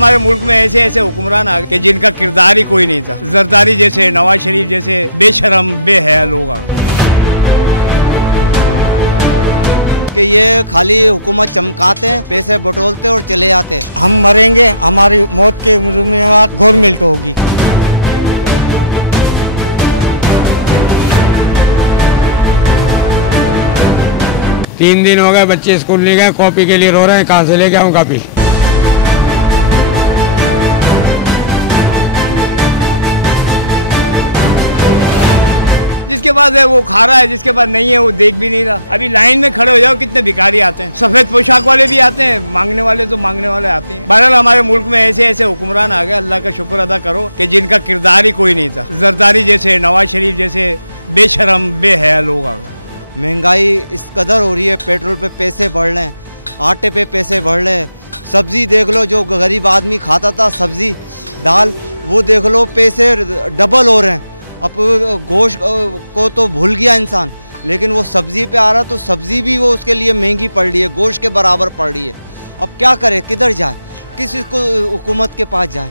हमारे मुल्क में ऐसे ऐसे हुक्मरान आ गए कि जिनका किरदार ही कोई नहीं था। जरदारी जैसे, नवाज शरीफ जैसे बेशरम बेहया लोग आ गए कि ये खाली हुकूमत चमकाते हैं, पैसे बटोरते और चले जाते हैं। हम मरेंगे, हमारी मौत के जिम्मेदार गवर्नमेंट होगी। तीन दिन हो गए बच्चे स्कूल नहीं गए, कॉपी के लिए रो रहे हैं। कहाँ से लेके आऊँ कॉपी? जिसके पास है वो खा रहा है, जिसके पास नहीं है वो देख भी नहीं रहा। अभी लाइन में खड़े हो जाओ, कितने भिखारी आते हैं। सफेद पोशाक वाले भी आते हैं, मांगने वाले तो मांगने वाले आते हैं। बहरहाल हमारे मुल्क में ऐसे ऐसे हुक्मरान आ गए, अल्लाह का शुक्र अदा करो कि जिनका किरदार ही कोई नहीं था। जरदारी जैसे, नवाज शरीफ जैसे बेशरम बेहया लोग आ गए। महंगाई इस कदर हो रही है, पेट्रोल पे पैसे बढ़ रहे हैं, आटे पे पैसे बढ़ रहे हैं। सब्जी देख लो, जो गरीब आदमी खाता था सब्जी दाल, वो देख लो पैसे डबल हो रहे हैं। अब गोश्त को तो भूल गया इंसान, लेकिन वो सब्जी पे आ रहा तो सब्जी भी वो उसके लिए महंगी पड़ रही है, गोश्त के बराबर पड़ रही है। अब क्या करे, किधर जाए, किस को हुकूमत के पास जाए?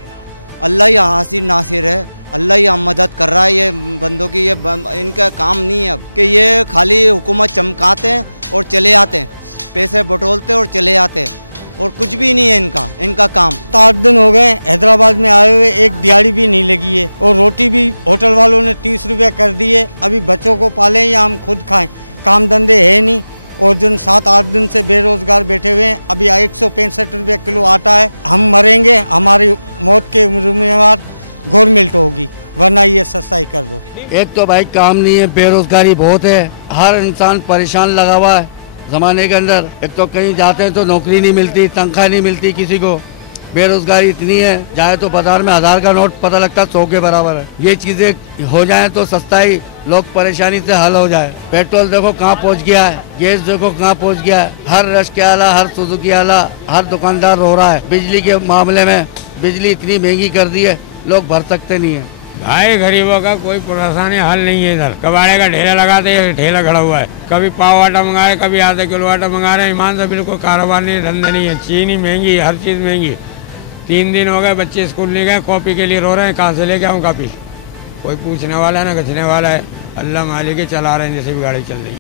अल्लाह ही हासिर नासिर है, अल्लाह ही मदद कर रहा है ये बंदों की। ये इनका काम नहीं है अब कि ये खाली हुकूमत चमकाते हैं और चले जाते हैं, पैसे बटोरते और चले जाते हैं, और कुछ भी नहीं है इनका काम। 7 दिन हो गए हैदराबाद में आए हुए, एक दिहाड़ी भी नहीं लगी है, और रोटी भी होटल वालों ने 30 रुपये कर दी है। अभी बच्चों को पालें या हम खुद खाएं, काम धंधे है नहीं। और जिन 7-8 दिन से बेरोजगार बैठे हुए हैं, अभी 165 रुपये किलो आटा है। हम मरेंगे, हमारी मौत के जिम्मेदार गवर्नमेंट होगी, वरना ये सस्ताई कर दो। एक तो भाई काम नहीं है, बेरोजगारी बहुत है, हर इंसान परेशान लगा हुआ है ज़माने के अंदर। एक तो कहीं जाते हैं तो नौकरी नहीं मिलती, तनख्वाह नहीं मिलती किसी को, बेरोजगारी इतनी है। जाए तो बाजार में 1000 का नोट पता लगता 100 के बराबर है। ये चीज़ें हो जाएं तो सस्ताई, लोग परेशानी से हल हो जाए। पेट्रोल देखो कहाँ पहुँच गया है, गैस देखो कहाँ पहुँच गया है। हर रश के आला, हर सुजुकी आला, हर दुकानदार रो रहा है। बिजली के मामले में बिजली इतनी महंगी कर दी है, लोग भर सकते नहीं है। भाई गरीबों का कोई परेशानी हल नहीं है। इधर कबाड़े का ढेला लगाते हैं, ठेला खड़ा हुआ है। कभी पाव आटा मंगा रहे, कभी आधा किलो आटा मंगा रहे हैं। ईमान से बिल्कुल कारोबार नहीं, धंधा नहीं है। चीनी महंगी, हर चीज़ महंगी। 3 दिन हो गए बच्चे स्कूल नहीं गए, कॉपी के लिए रो रहे हैं। कहाँ से लेके आऊँ कॉपी? कोई पूछने वाला है ना, खींचने वाला है। अल्लाह मालिक चला रहे हैं, जैसे भी गाड़ी चल रही है।